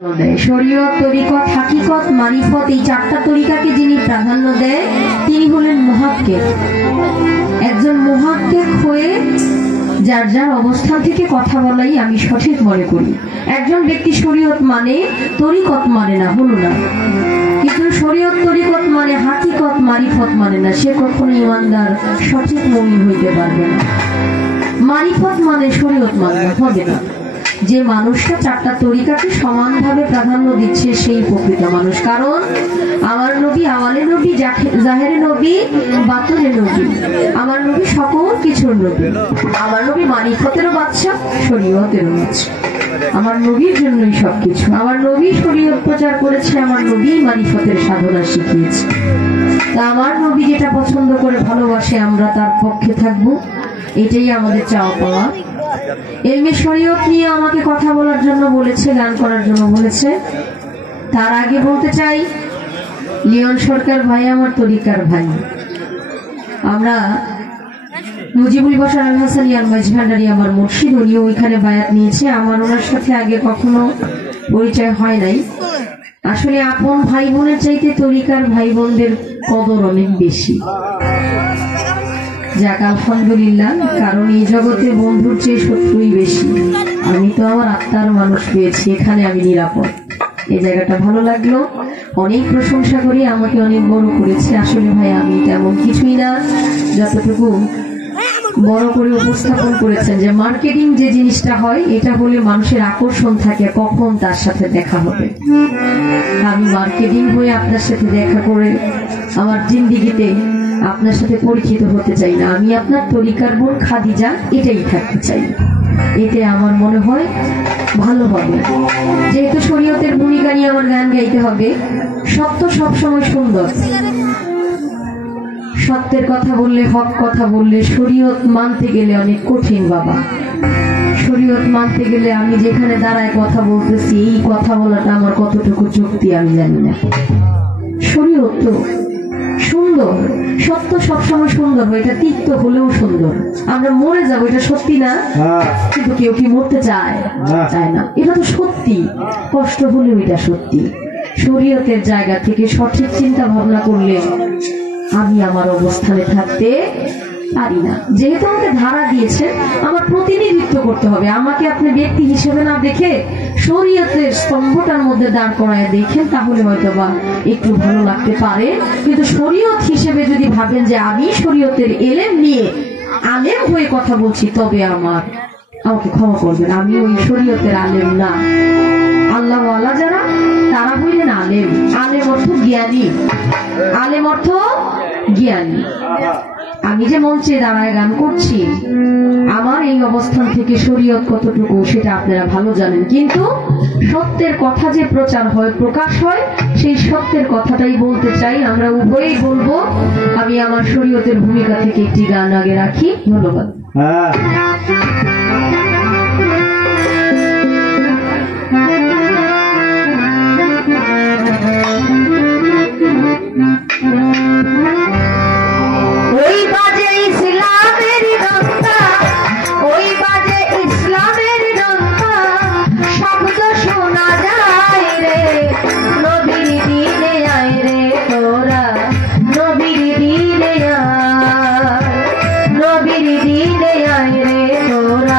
শরীয়ত, তরিকত, হাকিকত, মারিফত এই চারটা তরিকাকে যিনি প্রাধান্য দেয় তিনি হলেন মুহাক্কিক। একজন মুহাক্কিক হয়ে যার যার অবস্থান থেকে কথা বলাই আমি সঠিক মনে করি। একজন ব্যক্তি শরীয়ত মানে তরিকত মানে না, হলো না, কিন্তু শরীয়ত তরিকত মানে হাকিকত মারিফত মানে না, সে কখনো ইমানদার সঠিক মুমিন হইতে পারবে না। মারিফত মানে শরীয়ত মানে হবে না। যে মানুষটা চারটা তরিকাকে সমানভাবে প্রাধান্য দিচ্ছে সেই প্রকৃত মানুষ। কারণ আমার নবী আওয়ালে নবী, জাহেরে নবী, বাতনে নবী, আমার নবী সকল কিছুর নবী। আমার নবী মারিফতেরও বাদশা, শরীয়তেরও বাদশা। আমার নবীর জন্যই সবকিছু। আমার নবী শরীয়ত প্রচার করেছে, আমার নবী মারিফতের সাধনা শিখিয়েছে। তা আমার নবী যেটা পছন্দ করে ভালোবাসে আমরা তার পক্ষে থাকবো, এটাই আমাদের চাওয়া পাওয়া। এলমে শরীয়ত নিয়ে আমাকে কথা বলার জন্য বলেছে, গান করার জন্য বলেছে। তার আগে বলতে চাই, লিওন সরকার ভাই আমার তরিকার ভাই। আমরা মুজিবুল বাশার আল হাসানি আল মাঝভান্ডারি আমার মুর্শিদ, উনিও ওইখানে বায়াত নিয়েছে। আমার ওনার সাথে আগে কখনো পরিচয় হয় নাই। আসলে আপন ভাই বোনের চাইতে তরিকার ভাই বোনদের কদর অনেক বেশি। যাক আলহামদুলিল্লাহ, কারণ এই জগতে বন্ধুর চেয়ে শত্রুই বেশি। আমি তো আমার আত্মার মানুষ পেয়েছি, এখানে আমি নিরাপদ। এই জায়গাটা ভালো লাগলো, অনেক প্রশংসা করি, আমাকে অনেক বড় করেছে। আসলে ভাই আমি তেমন কিছুই না, যতটুকু বড় করে উপস্থাপন করেছেন যে মার্কেটিং যে জিনিসটা হয়, এটা হলে মানুষের আকর্ষণ থাকে কখন তার সাথে দেখা হবে। আমি মার্কেটিং হয়ে আপনার সাথে দেখা করে আমার জিন্দিগিতে আপনার সাথে পরিচিত হতে চাই না। আমি আপনার তরিকার বোন খাদিজা, এটাই থাকতে চাই। এতে আমার মনে হয় ভালো হবে। যেহেতু শরীয়তের ভূমিকা নিয়ে আমার গান গাইতে হবে, সত্য সবসময় সুন্দর। সত্যের কথা বললে, হক কথা বললে, শরীয়ত মানতে গেলে অনেক কঠিন বাবা। শরীয়ত মানতে গেলে আমি যেখানে দাঁড়ায় কথা বলতেছি, এই কথা বলাটা আমার কতটুকু যুক্তি আমি জানি না। শরীয়ত তো সুন্দর, সত্য সবসময় সুন্দর, এটা তিক্ত হলেও সুন্দর। আমরা মরে যাবো এটা সত্যি না, কিন্তু কেউ কি মরতে চায়? চায় না। এটা তো সত্যি, কষ্ট হলেও এটা সত্যি। শরীয়তের জায়গা থেকে সঠিক চিন্তা ভাবনা করলে আমি আমার অবস্থানে থাকতে পারি না। যেহেতু আমাকে ধারা দিয়েছে, আমার প্রতিনিধিত্ব করতে হবে। আমাকে আপনি ব্যক্তি হিসেবে না দেখে শরীয়তের স্তম্ভটার মধ্যে দাঁড় করায় দেখেন, তাহলে হয়তো বা একটু ভালো লাগতে পারে। কিন্তু শরীয়ত হিসেবে যদি ভাবেন যে আমি শরীয়তের এলেম নিয়ে আলেম হয়ে কথা বলছি, তবে আমাকে ক্ষমা করবেন, আমি ওই শরীয়তের আলেম না। আল্লাহ ওয়ালা যারা, তারা হইলেন আলেম। আলেম অর্থ জ্ঞানী, আলেম অর্থ জ্ঞানী। আমি যে মঞ্চে দাঁড়ায় গান করছি, আমার এই অবস্থান থেকে শরীয়ত কতটুকু সেটা আপনারা ভালো জানেন। কিন্তু সত্যের কথা যে প্রচার হয়, প্রকাশ হয়, সেই সত্যের কথাটাই বলতে চাই। আমরা উভয়ই বলবো। আমি আমার শরীয়তের ভূমিকা থেকে একটি গান আগে রাখি। ধন্যবাদ। নবীর দিনে আয় রে তোরা,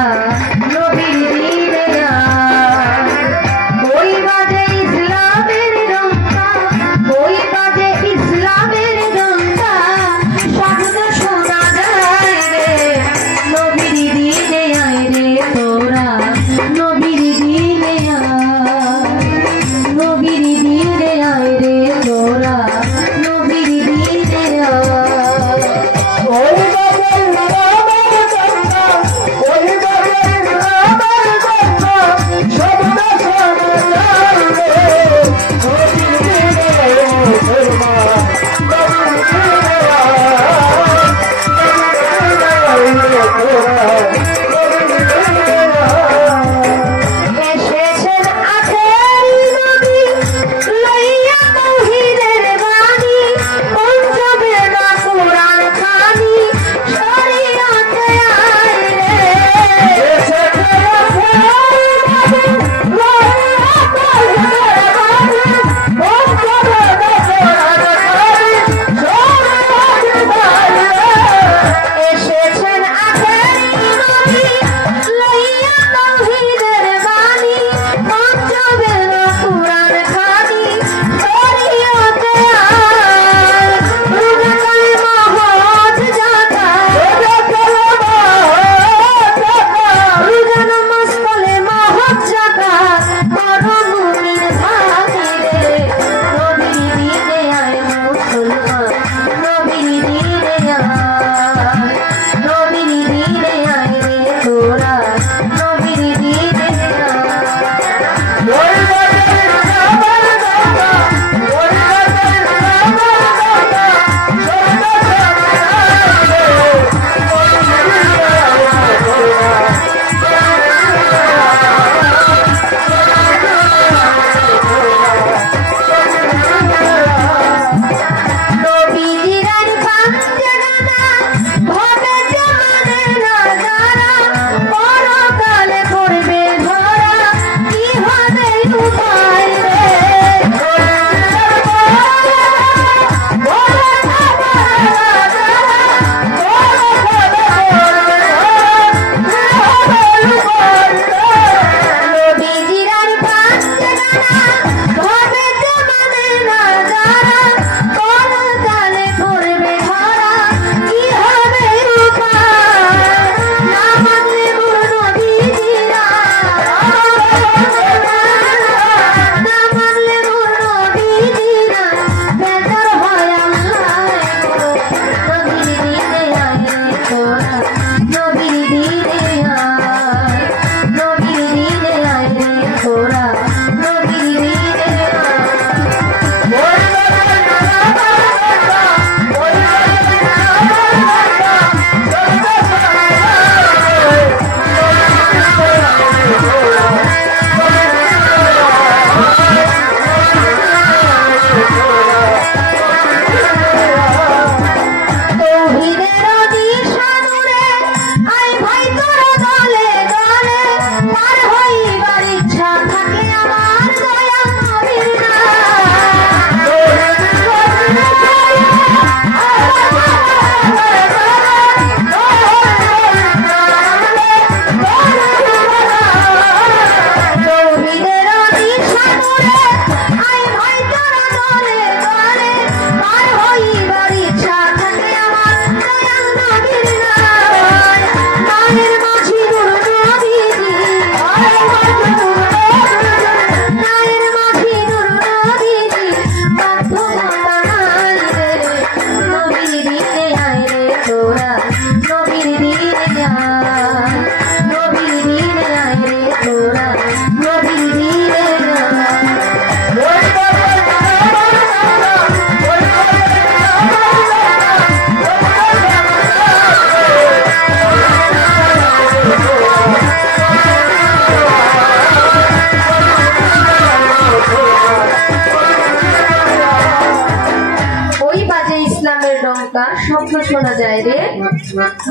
ডঙ্কা শব্দ শোনা যায় রে,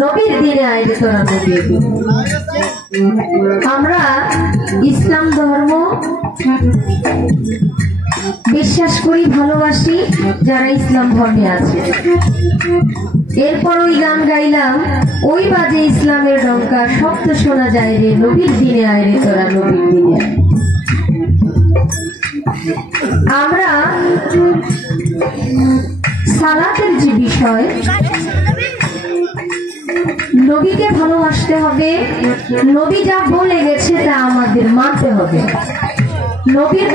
নবীর দিনে আয় রে তোরা নবীর দিনে। আমরা ইসলাম ধর্ম বিশ্বাস করি, ভালোবাসি যারা ইসলাম ধর্মে আছে। এরপর ওই গান গাইলাম, ওই বাজে ইসলামের ডঙ্কা শব্দ শোনা যায় রে, নবীর দিনে আয় রে তোরা নবীর দিনে। আমরা সালাতের যে বিষয়, নবীকে ভালোবাসতে হবে, নবী যা বলে গেছে তা আমাদের মানতে হবে। নবীর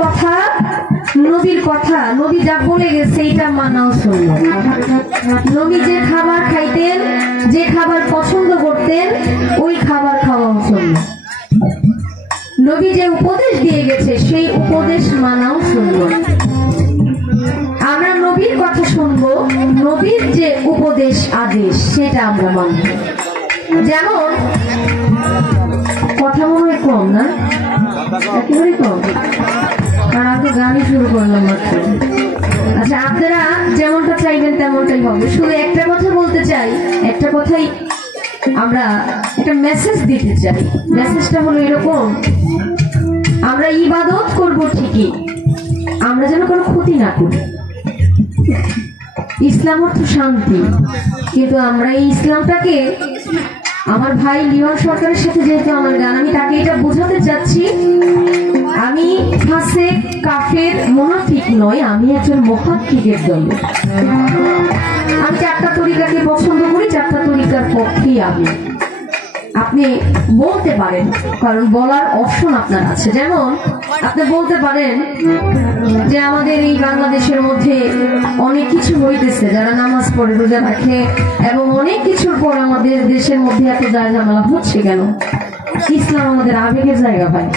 কথা নবী যা বলে গেছে এটা মানাও শুনল। নবী যে খাবার খাইতেন, যে খাবার পছন্দ করতেন, ওই খাবার খাওয়াও শুনল। নবী যে উপদেশ দিয়ে গেছে সেই উপদেশ মানাও শুনল। আমরা নবীর কথা শুনবো, নবীর যে উপদেশ আদেশ সেটা আমরা মানব। যেমন কথা মনে হয় কম না, একেবারে কম, আর আমি তো গানই শুরু করলাম মাত্র। আচ্ছা, আপনারা যেমনটা চাইবেন তেমনটাই হবে। শুধু একটা কথা বলতে চাই, একটা কথাই আমরা একটা মেসেজ দিতে চাই। মেসেজটা হলো এরকম, আমরা ইবাদত করব ঠিকই, আমরা যেন কোনো ক্ষতি না করি। ইসলাম অর্থ শান্তি, কিন্তু আমরা এই ইসলামটাকে, আমার ভাই লিওন সরকারের সাথে যেহেতু আমার গান, আমি তাকে এটা বোঝাতে চাচ্ছি, আমি ফাসেক, কাফের, মুনাফিক নয়, আমি একজন মুহাক্কিকের দল। আমি চারটা তরিকাকে পছন্দ করি, চারটা তরিকার পক্ষেই আমি। আপনি বলতে পারেন, কারণ বলার অপশন আপনার আছে। যেমন আপনি বলতে পারেন যে আমাদের এই বাংলাদেশের মধ্যে অনেক কিছু হইতেছে, যারা নামাজ পড়ে, রোজা রাখে, এবং অনেক কিছুর পর আমাদের দেশের মধ্যে এত ঝামেলা হচ্ছে কেন? ইসলাম আমাদের আবেগের জায়গা পায়,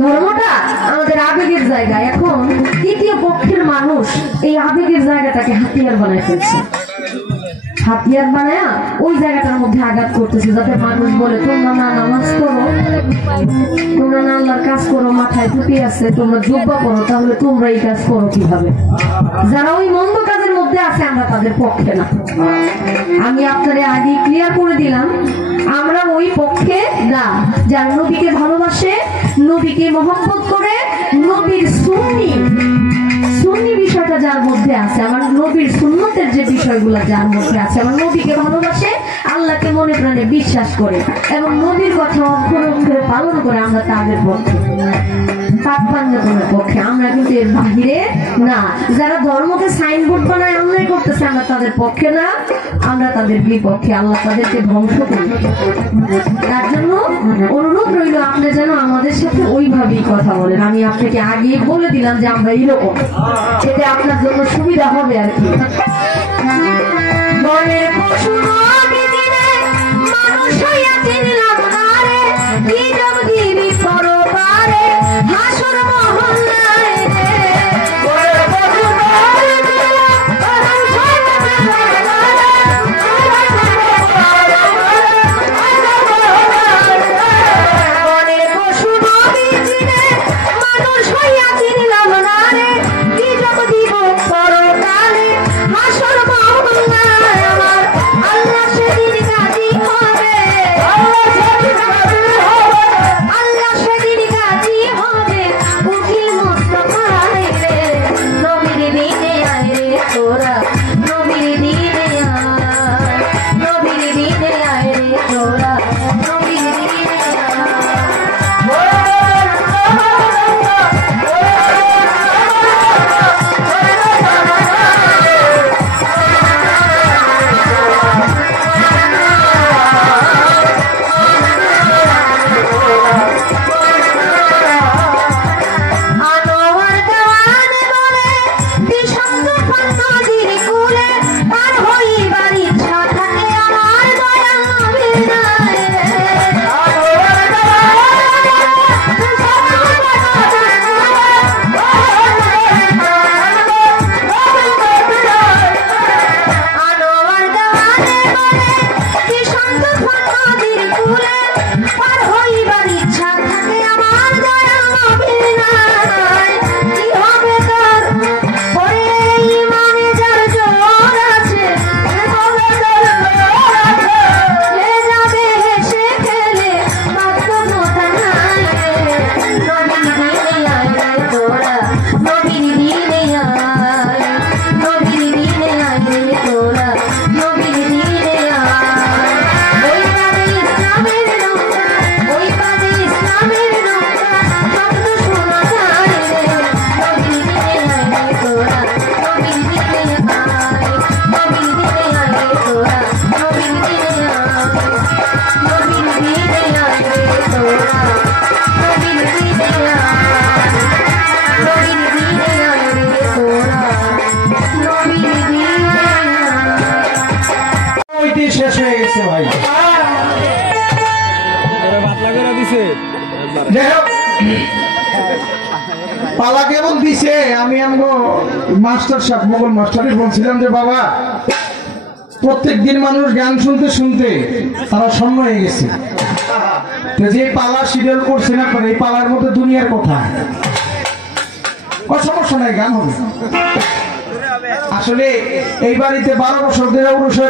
ধর্মটা আমাদের আবেগের জায়গা। এখন তৃতীয় পক্ষের মানুষ এই আবেগের জায়গাটাকে হাতিয়ার বানায় ফেলছে, হাতিয়ার বানায়া ওই জায়গাটার মধ্যে আঘাত করতেছে, যাতে মানুষ বলে তোমরা না নামাজ করো, তোমরা না আল্লাহর কাজ করো, মাথায় টুপি আছে, তোমরা জুব্বা করো, তাহলে তোমরা এই কাজ করো কিভাবে? যারা ওই মন্দ কাজের মধ্যে আছে আমরা তাদের পক্ষে না। আমি আপনাদের আগে ক্লিয়ার করে দিলাম, আমরা ওই পক্ষে না যারা নবীকে ভালোবাসে, নবীকে মহব্বত করে, নবীর সুন্নি বিষয়টা যার মধ্যে আছে, আমার নবীর সুন্নতের যে বিষয়গুলো যার মধ্যে আছে, আমার নবীকে ভালোবাসে, আল্লাহকে মনে প্রাণে বিশ্বাস করে এবং নবীর কথা অক্ষরে অক্ষরে পালন করে, আমরা তাদের পক্ষে, পাকপান্নতমের পক্ষে। আমরা কিন্তু এর বাহিরে না। যারা ধর্মকে সাইনবোর্ড বানায় অন্যায় করতেছে, আমরা তাদের পক্ষে না, আমরা তাদের বিপক্ষে। আল্লাহ তাদেরকে ধ্বংস করবে। তার জন্য অনুরোধ রইল, আপনি যেন আমাদের সাথে ওইভাবেই কথা বলেন। আমি আপনাকে আগে বলে দিলাম যে আমরা এইরকম, এতে আপনার জন্য সুবিধা হবে আর কি। মানুষ হইয়া চিনলাম না রে, কি জব দিবি পরপারে, হাসর মহল্লায় রে। মানুষ হইয়া চিনলাম না রে, কি জব দিব পরকালে, হাসর মহল্লায় আমার আল্লাহ সেদিন গাজী হবে। পালা কেমন দিছে আমি আমগো মাস্টার সাহেব মোগল মাস্টারই বলছিলাম যে বাবা প্রত্যেক দিন মানুষ গান শুনতে শুনতে তারা শূন্য হয়ে গেছে, তো যে পালা শিডিউল করছেন আপনারা এই পালার মধ্যে দুনিয়ার কথা সমস্যা নাই, গান হবে। আসলে এই বাড়িতে 12 বছর ধরে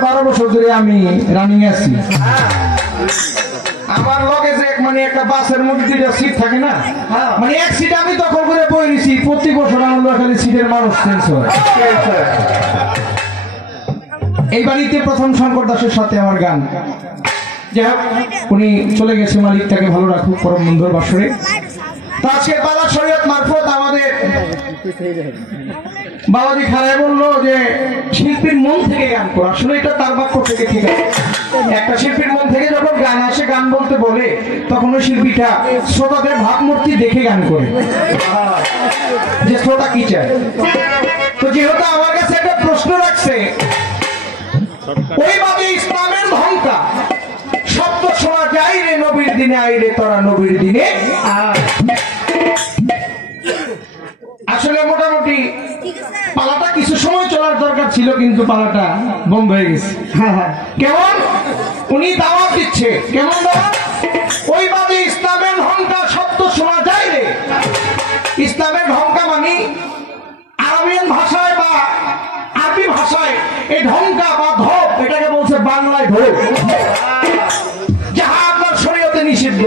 12 বছর ধরে আমি রানিং আছি। আমার লগে যে মানে একটা বাসের মধ্যে 2টা সিট থাকে না, মানে এক সিট আমি দখল করে বই নিছি। প্রতি বছর আমার খালি সিটের মানুষ চেঞ্জ হয়। এই বাড়িতে প্রথম শঙ্কর দাসের সাথে আমার গান, যাই হোক উনি চলে গেছে, মালিক তাকে ভালো রাখুক পরম বন্ধুর বাসরে। তো আজকে পালা শরীয়ত মারফত আমাদের বাবাজি খারায় বললো যে শিল্পীর মন থেকে গান করা, আসলে এটা তার বাক্য থেকে ঠিক আছে। একটা শিল্পীর মন থেকে যখন গান আসে, গান বলতে বলে, তখন ওই শিল্পীটা শ্রোতাদের ভাবমূর্তি দেখে গান করে যে শ্রোতা কি চায়। তো যেহেতু আমার কাছে একটা প্রশ্ন রাখছে, ওই বাদে ইসলামের ভঙ্কা শব্দ শোনা যায় রে নবীর দিনে, আইরে তোরা নবীর দিনে। আসলে মোটামুটি পালাটা কিছু সময় চলার দরকার ছিল, কিন্তু পালাটা বন্ধ হয়ে গেছে। কেমন উনি দাওয়াত দিচ্ছে, কেমন দাওয়াত? ওই বাদে ইসলামের ঢঙ্কা শব্দ শোনা যায় রে। ইসলামের ঢঙ্কা মানে আরবিয়ান ভাষায় বা আরবি ভাষায় এই ঢঙ্কা বা ধপ, এটাকে বলছে বাংলায় ঢোক, যাহা আপনার শরীয়তে নিষিদ্ধ,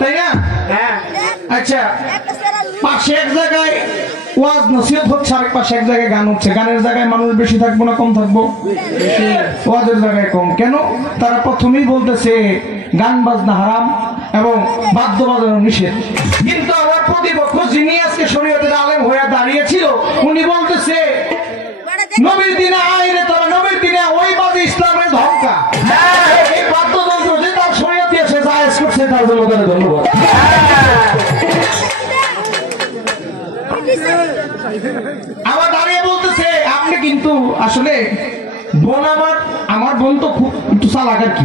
তাই না? আচ্ছা, পাশে এক জায়গায় ওয়াজ নসিহত হচ্ছে, আরেক পাশে এক জায়গায় গান হচ্ছে। গানের জায়গায় মানুষ বেশি থাকবো না কম থাকবো? ওয়াজের জায়গায় কম। কেন? তারা প্রথমেই বলতেছে গান বাজনা হারাম এবং বাদ্য বাজানো নিষেধ, কিন্তু আমার প্রতিপক্ষ যিনি আজকে শরীয়তের আলেম হয়ে দাঁড়িয়েছিল, উনি বলতেছে নবীর দিনে আইরে তোরা নবীর দিনে, ওই বাদে ইসলামের ধমকা। এই বাদ্যযন্ত্র যে তার শরীয়তে এসে জায়েজ করছে, তার জন্য তাদের ধন্যবাদ। আবার দাঁড়িয়ে বলতেছে আপনি কিন্তু আসলে বোন আমার বোন তো খুব একটু চালাক আর কি।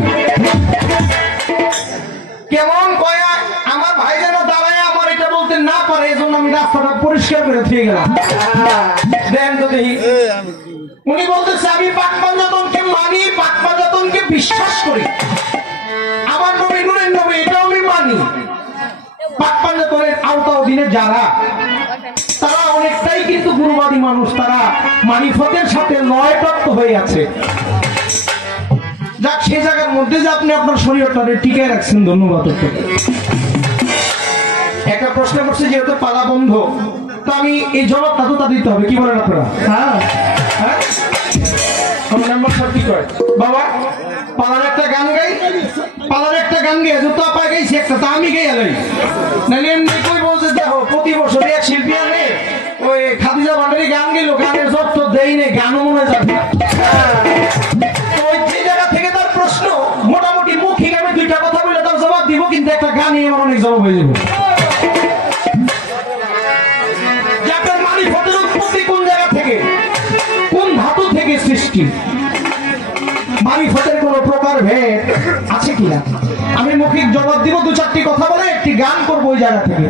কেমন কয়া আমার ভাই যেন দাঁড়ায় আমার এটা বলতে না পারে, এজন্য আমি রাস্তাটা পরিষ্কার করে দিয়ে গেলাম। দেন তো দেখি, উনি বলতেছে আমি পাক পাঞ্জাতনকে মানি, পাক পাঞ্জাতনকে বিশ্বাস করি, আমার নবী নূরের নবী এটাও আমি মানি। পাক পাঞ্জাতনের আওতা অধীনে যারা, তারা অনেকটাই কিন্তু গুরুবাদী মানুষ, তারা মারিফতের সাথে লয়প্রাপ্ত হয়ে আছে। যাক, সেই জায়গার মধ্যে যে আপনি আপনার শরীরটাকে টিকে রাখছেন, ধন্যবাদ। একটা প্রশ্ন করছে, যেহেতু পালা বন্ধ, তো আমি এই জবাবটা তো তা দিতে হবে, কি বলেন আপনারা? কি কয় বাবা, পালার একটা গান গাই, পালার একটা গান গাই, যত আপা গাইছি একটা, তা আমি গাই আলাই নাহলে এমনি কই বলছে। দেখো প্রতি বছর এক শিল্পী আনে, ওই খাদিজা ভান্ডারি গান গেল, গানের জব তো দেই নেই, গানও মনে যাবে। ওই যে জায়গা থেকে তার প্রশ্ন, মোটামুটি মৌখিক আমি 2টা কথা বলে তার জবাব দিব, কিন্তু একটা গানই আমার অনেক জবাব হয়ে যাবে। যে আপনার মারিফতের উৎপত্তি কোন জায়গা থেকে, কোন ধাতু থেকে সৃষ্টি, মারিফতের কোন প্রকার ভেদ আছে কিনা, আমি মৌখিক জবাব দিব। 2-4টি কথা বলে একটি গান করবো ওই জায়গা থেকে।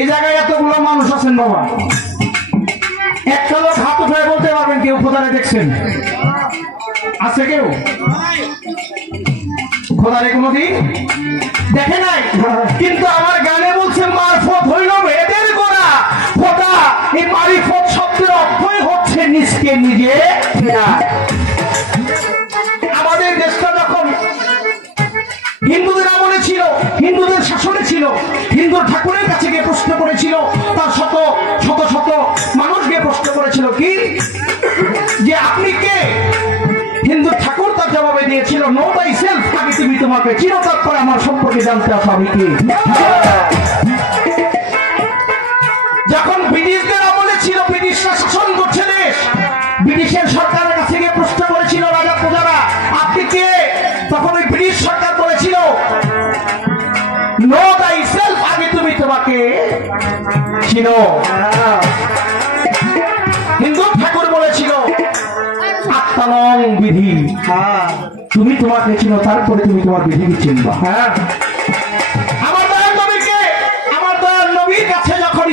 এই জায়গায় এতগুলো মানুষ আছেন বাবা, একটা লোক হাত উঠায় বলতে পারবেন কেউ খোদারে দেখছেন? আছে কেউ খোদারে কোনদিন দেখে নাই? কিন্তু আমার গানে বলছে মারফত হইল এদের গোড়া। খোদা এই মারিফত শব্দের অর্থই হচ্ছে নিজকে নিজে চেনা। আমাদের দেশটা যখন হিন্দুদের আমলে ছিল, হিন্দুদের শাসনে ছিল, হিন্দু ঠাকুরের কাছে গিয়ে প্রশ্ন করেছিল, তার শত শত শত মানুষ গিয়ে প্রশ্ন করেছিল কি যে আপনি কে? হিন্দু ঠাকুর তার জবাবে দিয়েছিল নো বাই সেলফ, আগে তুমি তোমাকে চিনো, তারপরে আমার সম্পর্কে জানতে আসো আমি কে। যখন ব্রিটিশদের আমলে ছিল, ব্রিটিশরা শাসন করছে দেশ, ব্রিটিশের সরকারের কাছে গিয়ে প্রশ্ন করেছিল রাজা প্রজারা আপনি কে? তখন ওই ব্রিটিশ সরকার বলেছিল নো বাই সেলফ, আগে তুমি তোমাকে চিনো। হিন্দু ঠাকুর বলেছিল আত্মানং বিধি, তুমি তোমাকে চিনো, তারপরে তুমি তোমার বিধিকে চিনবা। হ্যাঁ, আমার দয়াল নবীকে, আমার দয়াল নবীর কাছে যখন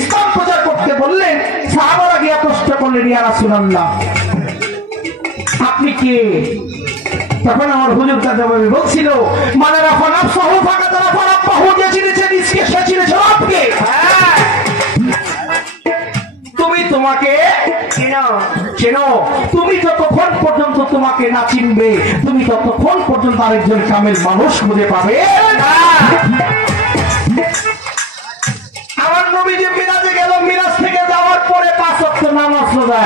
ইসলাম প্রচার করতে বললেন, সাহাবারা গিয়া প্রশ্ন করলেন ইয়া রাসূলুল্লাহ আপনি কে? তখন আমার হুজুর তার জবাবে বলছিল মানে রাফা নাফসাহু ফাকাদ রাফা রাব্বাহু, যে চিনেছে নিজকে সে চিনেছে রবকে। তুমি তোমাকে চেনো, তুমি যতক্ষণ পর্যন্ত তোমাকে না চিনবে, তুমি ততক্ষণ পর্যন্ত আরেকজন কামেল মানুষ খুঁজে পাবে না। আমার নবী যে মিরাজে গেল, মিরাজ থেকে যাওয়ার পরে 5 ওয়াক্ত নামাজ রোজা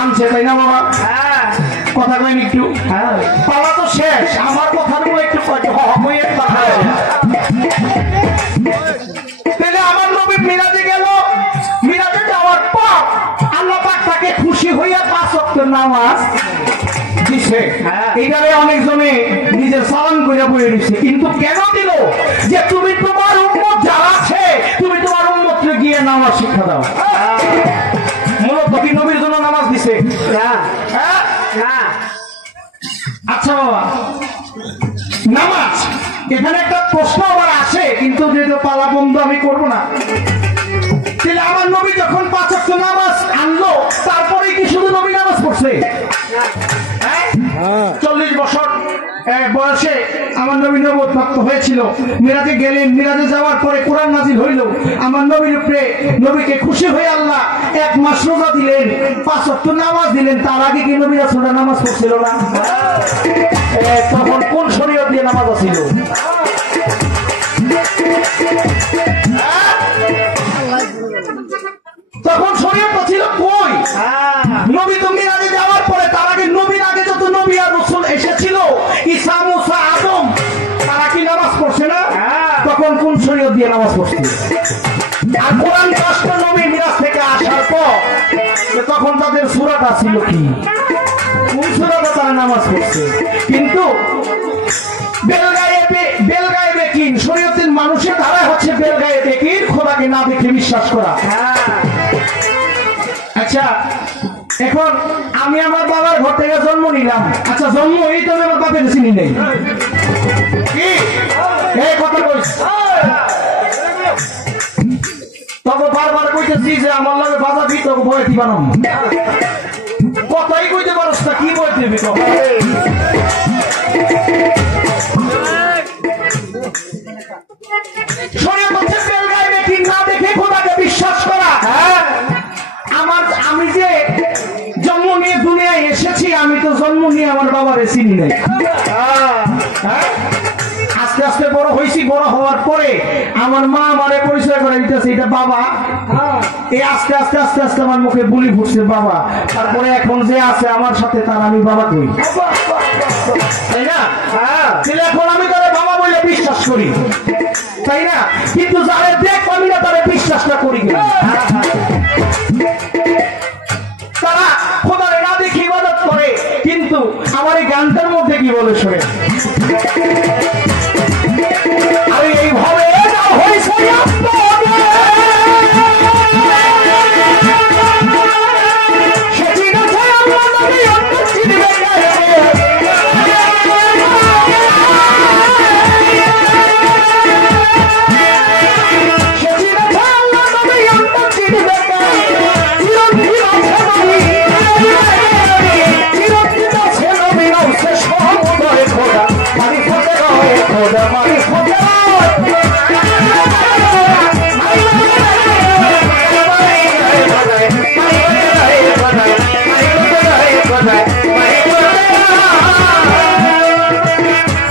আনছে, তাই না বাবা? কথা কইনি একটু, পালা তো শেষ, আমার কথাগুলো একটু তাহলে আমার নবী মিরাজে গেল, মিরাজে যাওয়ার পর আল্লাহ পাক তাকে খুশি হইয়া 5 ওয়াক্ত নামাজ দিছে। এইটারে অনেকজনে নিজের সালাম করে বলে দিচ্ছে, কিন্তু কেন দিল? যে তুমি তোমার উম্মত যারা আছে, তুমি তোমার উম্মতকে গিয়ে নামাজ শিক্ষা দাও। মূলত কি নবীর জন্য নামাজ দিছে? আচ্ছা বাবা, নামাজ এখানে একটা প্রশ্ন আবার আসে, কিন্তু যেহেতু পালা বন্ধ আমি করবো না। তাহলে আমার নবী যখন 5 ওয়াক্ত নামাজ আনলো, তারপরে কি শুধু নবী নামাজ পড়ছে? 40 বছর বয়সে আমার নবী নবুয়ত হয়েছিল, মিরাজে গেলেন, মিরাজে যাওয়ার পরে কোরআন নাজিল হইল, আমার নবীর উপরে নবীকে খুশি হয়ে আল্লাহ 1 মাস রোজা দিলেন, 5 ওয়াক্ত নামাজ দিলেন। তার আগে কি নবী রাসূলরা নামাজ পড়ছিল না? তখন কোন শরীয়ত দিয়ে নামাজ ছিল? তখন শরীয়ত ছিল কই? নবী তো মিরাজে যাওয়ার পরে, তার আগে নবীর আগে যত নবী আর রাসূল এসেছিল, ঈসা মুসা আদম, তারা কি নামাজ পড়ছে না? তখন কোন শরীয়ত দিয়ে নামাজ পড়ছে? আর কোরআন রাষ্ট্র নবী মিরাজ থেকে আসার পর তখন তাদের সূরাটা ছিল কি? কোন সূরাতে তারা নামাজ পড়ছে? কিন্তু বেলগায়ে বেকিন, শরীয়তের মানুষের ধারায় হচ্ছে বেলগায়ে বেকিন, খোদাকে না দেখে বিশ্বাস করা। আচ্ছা, এখন আমি আমার বাবার ঘর থেকে জন্ম নিলাম, আচ্ছা জন্ম এই তো আমার বাপের চিনি নেই, কি এই কথা কইস? তবে বারবার কইতেছি যে আমার লাগে বাধা দিই, তোকে বয়ে দিবা না, কথাই কইতে পারস না, কি বয়ে দিবি? শরীয়ত হচ্ছে বেলগায়ে বেকিন, না দেখে খোদাকে বিশ্বাস করা। আমি যে জন্ম নিয়ে দুনিয়ায় এসেছি, আমি তো জন্ম নিয়ে আমার বাবার চিনি নাই। আস্তে আস্তে বড় হয়েছি, বড় হওয়ার পরে আমার মা আমারে পরিচয় করে দিতেছে এটা বাবা। এই আস্তে আস্তে আস্তে আস্তে আমার মুখে বুলি ফুটছে বাবা। তারপরে এখন যে আছে আমার সাথে, তার আমি বাবা কই, তাই না? এখন আমি তারা বাবা বলে বিশ্বাস করি, তাই না? কিন্তু যারা দেখ আমি না, তারা বিশ্বাসটা করি না। তারা খোদারে না দেখে ইবাদত করে, কিন্তু আমার এই গানটার মধ্যে কি বলে শোনে, আমি এইভাবে হয়েছে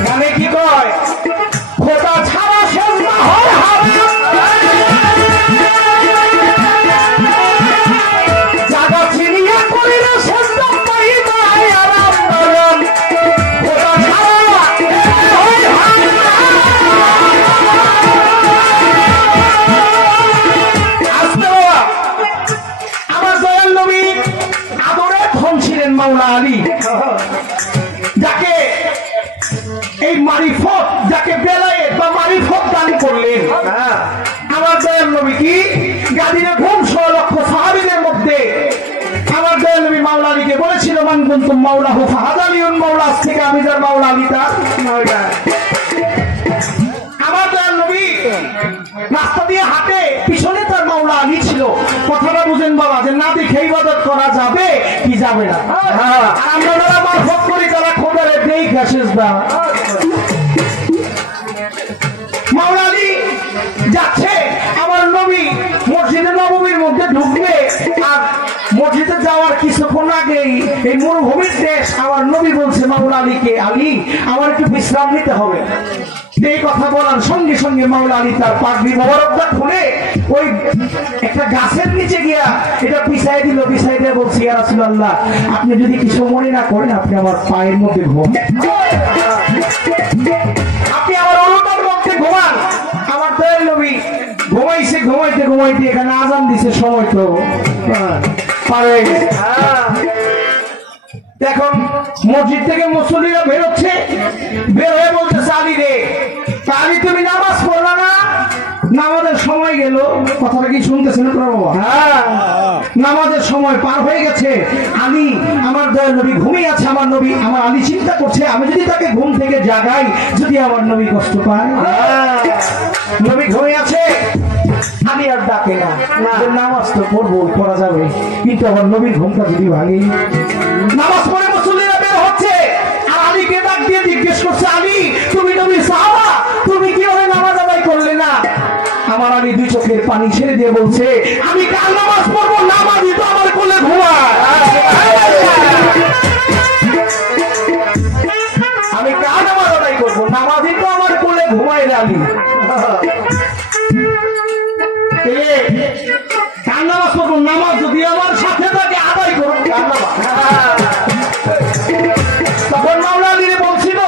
মানে কি কয় খোদা ছাড়া সেজদা হয় হারাম, জাগা চিনিয়া করিলে সেজদা পাইবা আরাম আরাম, খোদা ছাড়া হয় হারাম। আসতে বাবা, আমার দয়াল নবী আদরের ধন ছিলেন মাওলা আলী, যাকে এই মারিফত, যাকে বেলায়েত বা মারিফত দান করলেন। আমার দয়াল নবী কি গাদিরে ঘুম ১৬ লক্ষ সাহাবীদের মধ্যে আমার দয়াল নবী মাওলা আলীকে বলেছিল, মান কুনতুম মাওলাহু ফাহাদালিউন, মাওলা আজ থেকে আমি যার মাওলা আলী তার। আমার দয়াল নবী রাস্তা দিয়ে হাঁটে, পিছনে তার মাওলা আলী ছিল। কথাটা বুঝেন বাবা, যে না দেখে ইবাদত করা যাবে কি যাবে না। আর আমরা যারা মারফত করি তারা খোদারে দেই সেজদা। মাওলা আলী যাচ্ছে, আমার নবী মসজিদে নববীর মধ্যে ঢুকবে, আর মসজিদে যাওয়ার কিছুক্ষণ আগেই এই মরুভূমির দেশ আমার নবী বলছে মাওলা আলীকে, আলী আমার একটু বিশ্রাম নিতে হবে। এই কথা বলার সঙ্গে সঙ্গে মাওলা আলী তার পাগড়ি মোবারকটা খুলে ওই একটা গাছের নিচে গিয়া এটা পিছাই দিল, পিছাই দিয়ে বলছি, ইয়া রাসূলুল্লাহ আপনি যদি কিছু মনে না করেন আপনি আমার পায়ের মধ্যে ঘুমান, আপনি আমার অনুতার মধ্যে ঘুমান। আমার দয়াল নবী ঘুমাইছে, ঘুমাইতে ঘুমাইতে এখানে আজান দিছে, সময় তো পারে। এখন মসজিদ থেকে মুসল্লিরা বেরোচ্ছে, বের হয়ে বলতেছে, আলী রে, আলী তুমি নামাজ পড়লা না, নামাজের সময় গেল। কথাটা কি শুনতেছেন বাবা? হ্যাঁ, নামাজের সময় পার হয়ে গেছে, আলী আমার দয়াল নবী ঘুমিয়ে আছে। আমার নবী, আমার আলী চিন্তা করছে, আমি যদি তাকে ঘুম থেকে জাগাই, যদি আমার নবী কষ্ট পায়। নবী ঘুমিয়ে আছে, আমি আর ডাকে না, নামাজ তো পড়বো, পড়া যাবে, কিন্তু আমার নবীর ঘুমটা যদি ভাঙে। নামাজ পড়ে মুসল্লিরা বের হচ্ছে, আর আলীকে ডাক দিয়ে জিজ্ঞেস করছে, আলী তুমি নবীর সাহাবা, তুমি কিভাবে নামাজ আদায় করলে না? আমার আলী দুই চোখের পানি ছেড়ে দিয়ে বলছে, আমি কার নামাজ পড়বো? নামাজই তো আমার কোলে ঘুমায়, আমি কার নামাজ আদায় করবো? নামাজই তো আমার কোলে ঘুমায় রে আলী। কার নামাজ পড়বো? নামাজ যদি আমার সাথে থাকে আদায় করবো কার নামাজ? তখন মাওলা আলী বলছিল,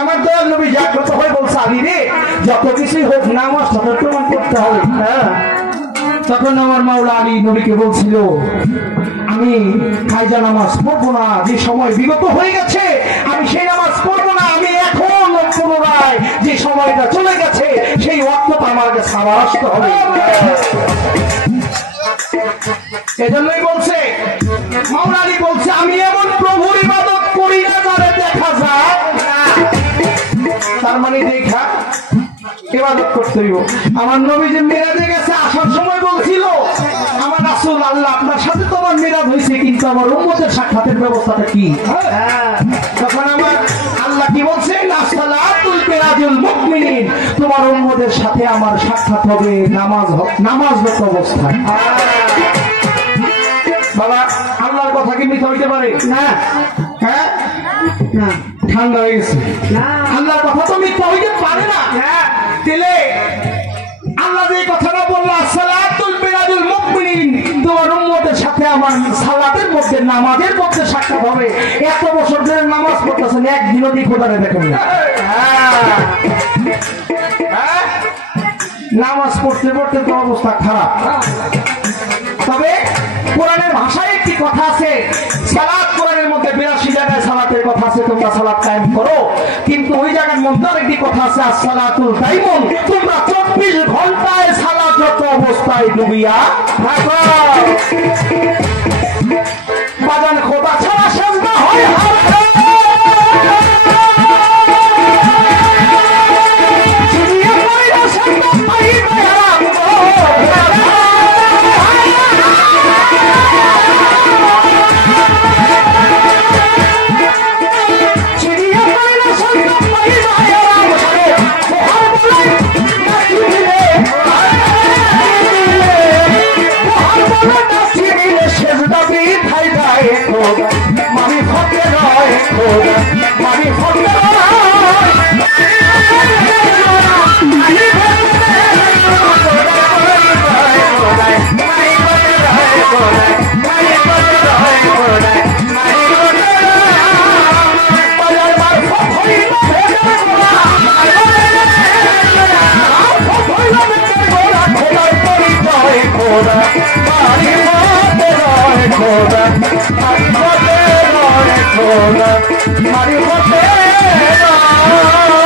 আমার দয়াল নবী জাগ্রত হয়ে বলছে, আলী রে যত কিছুই হোক নামাজটা তো প্রমাণ করতে হবে। তখন আমার মাওলা আলী নবীকে বলছিল, আমি কায়দা নামাজ পড়বো না, যে সময় বিগত হয়ে গেছে আমি সেই নামাজ পড়বো না, আমি এখন পুনরায় যে সময়টা চলে গেছে সেই ওয়াক্তটা আমার কাছে আবার আসতে হবে। এজন্যই বলছে মাওলা আলী বলছে, আমি এমন প্রভুর ইবাদত করি না যারে দেখা যায়। তার মানে দেখা ইবাদত করতে হইব। আমার নবী যে মিরাজে গেছে, আসার সময় বলছিল, আমার রাসূল আল্লাহ আপনার সাথে তো আমার মিরাজ হয়েছে, কিন্তু আমার উম্মতের সাক্ষাতের ব্যবস্থাটা কি? তখন আমার আল্লাহ কি বলছে, নাসালাতুল মিরাজুল মুমিনিন, তোমার উম্মতের সাথে আমার সাক্ষাৎ হবে নামাজরত অবস্থায়। বাবা আল্লাহর কথা কি মিথ্যা হইতে পারে? না। হ্যাঁ, না, ঠান্ডা হয়ে গেছে। আল্লাহর কথা তো মিথ্যা হইতে পারে না। দিলে আল্লাহ যে কথাটা বললো, আসসালাতুল মিরাজুল মুমিনিন, তোমার উম্মতের সাথে আমার সালাতের মধ্যে, নামাজের মধ্যে সাক্ষাৎ হবে। এত বছর ধরে নামাজ পড়তেছেন, একদিনও দিয়ে খোদারে দেখেন না। নামাজ পড়তে পড়তে তো অবস্থা খারাপ। তবে কোরআনের ভাষায় একটি কথা আছে, সালাত কোরআনের মধ্যে 82 জায়গায় সালাতের কথা আছে, তোমরা সালাত কায়েম করো, কিন্তু ওই জায়গার মধ্যে আরেকটি কথা আছে, আসসালাতুল দাইমুন, তোমরা 24 ঘন্টায় সালাতরত অবস্থায় ডুবিয়া থাকো। বাজান খোদা ছাড়া সেজদা হয় হারাম। খোদা মারিফতে রয় খোদা মারিফতে রয় খোদা মারিফতে রয়